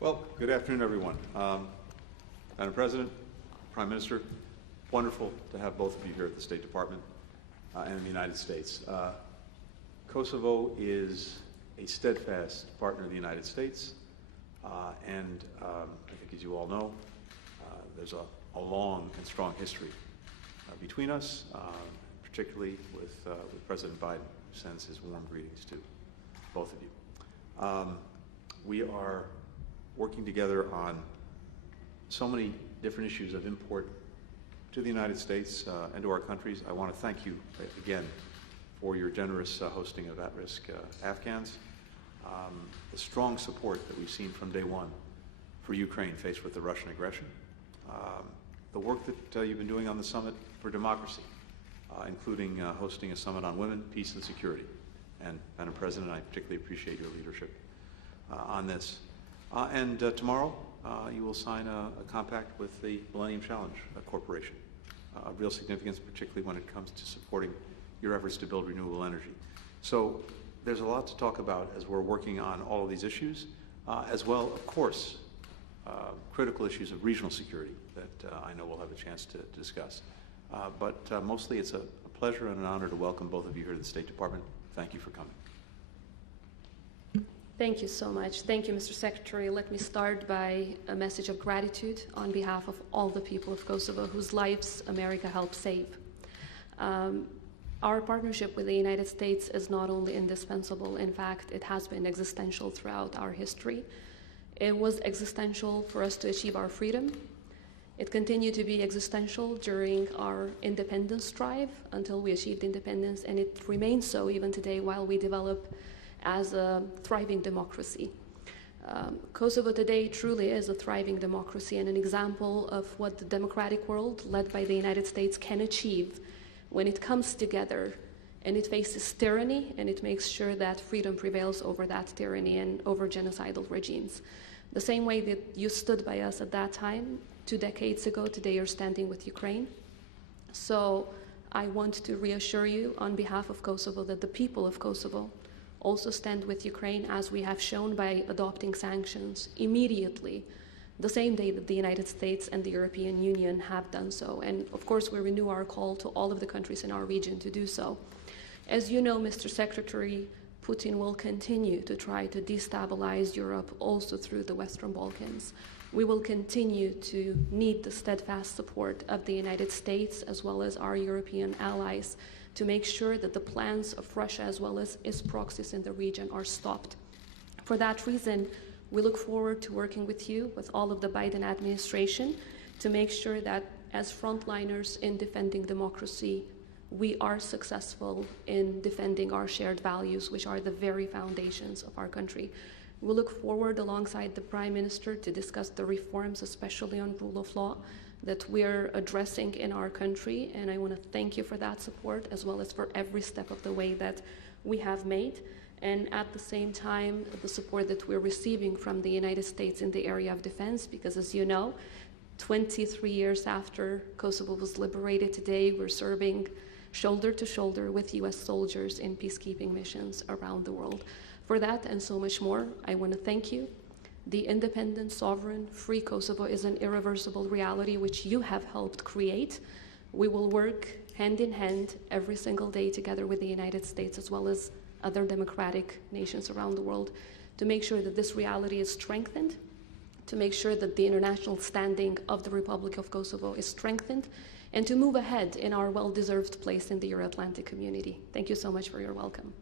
Well, good afternoon, everyone. Madam President, Prime Minister, wonderful to have both of you here at the State Department and in the United States. Kosovo is a steadfast partner of the United States, and I think, as you all know, there's a long and strong history between us, particularly with President Biden, who sends his warm greetings to both of you. We are working together on so many different issues of import to the United States and to our countries. I want to thank you again for your generous hosting of at-risk Afghans, the strong support that we've seen from day one for Ukraine faced with the Russian aggression, the work that you've been doing on the Summit for Democracy, including hosting a summit on women, peace, and security. And Madam President, I particularly appreciate your leadership on this. And tomorrow, you will sign a compact with the Millennium Challenge Corporation, of real significance, particularly when it comes to supporting your efforts to build renewable energy. So there's a lot to talk about as we're working on all of these issues, as well, of course, critical issues of regional security that I know we'll have a chance to discuss. But mostly it's a pleasure and an honor to welcome both of you here to the State Department. Thank you for coming. Thank you so much. Thank you, Mr. Secretary. Let me start by a message of gratitude on behalf of all the people of Kosovo whose lives America helped save. Our partnership with the United States is not only indispensable, in fact, it has been existential throughout our history. It was existential for us to achieve our freedom. It continued to be existential during our independence drive until we achieved independence, and it remains so even today while we develop as a thriving democracy. Kosovo today truly is a thriving democracy and an example of what the democratic world led by the United States can achieve when it comes together and it faces tyranny and it makes sure that freedom prevails over that tyranny and over genocidal regimes. The same way that you stood by us at that time 2 decades ago, today you're standing with Ukraine. So I want to reassure you on behalf of Kosovo that the people of Kosovo also stand with Ukraine, as we have shown by adopting sanctions immediately, the same day that the United States and the European Union have done so. And of course, we renew our call to all of the countries in our region to do so. As you know, Mr. Secretary, Putin will continue to try to destabilize Europe also through the Western Balkans. We will continue to need the steadfast support of the United States as well as our European allies to make sure that the plans of Russia as well as its proxies in the region are stopped. For that reason, we look forward to working with you, with all of the Biden administration, to make sure that as frontliners in defending democracy, we are successful in defending our shared values, which are the very foundations of our country. We look forward alongside the Prime Minister to discuss the reforms, especially on rule of law, that we're addressing in our country, and I want to thank you for that support as well as for every step of the way that we have made, and at the same time the support that we're receiving from the United States in the area of defense, because as you know, 23 years after Kosovo was liberated, today we're serving shoulder to shoulder with US soldiers in peacekeeping missions around the world. For that and so much more, I want to thank you. The independent, sovereign, free Kosovo is an irreversible reality which you have helped create. We will work hand in hand every single day together with the United States as well as other democratic nations around the world to make sure that this reality is strengthened, to make sure that the international standing of the Republic of Kosovo is strengthened, and to move ahead in our well-deserved place in the Euro-Atlantic community. Thank you so much for your welcome.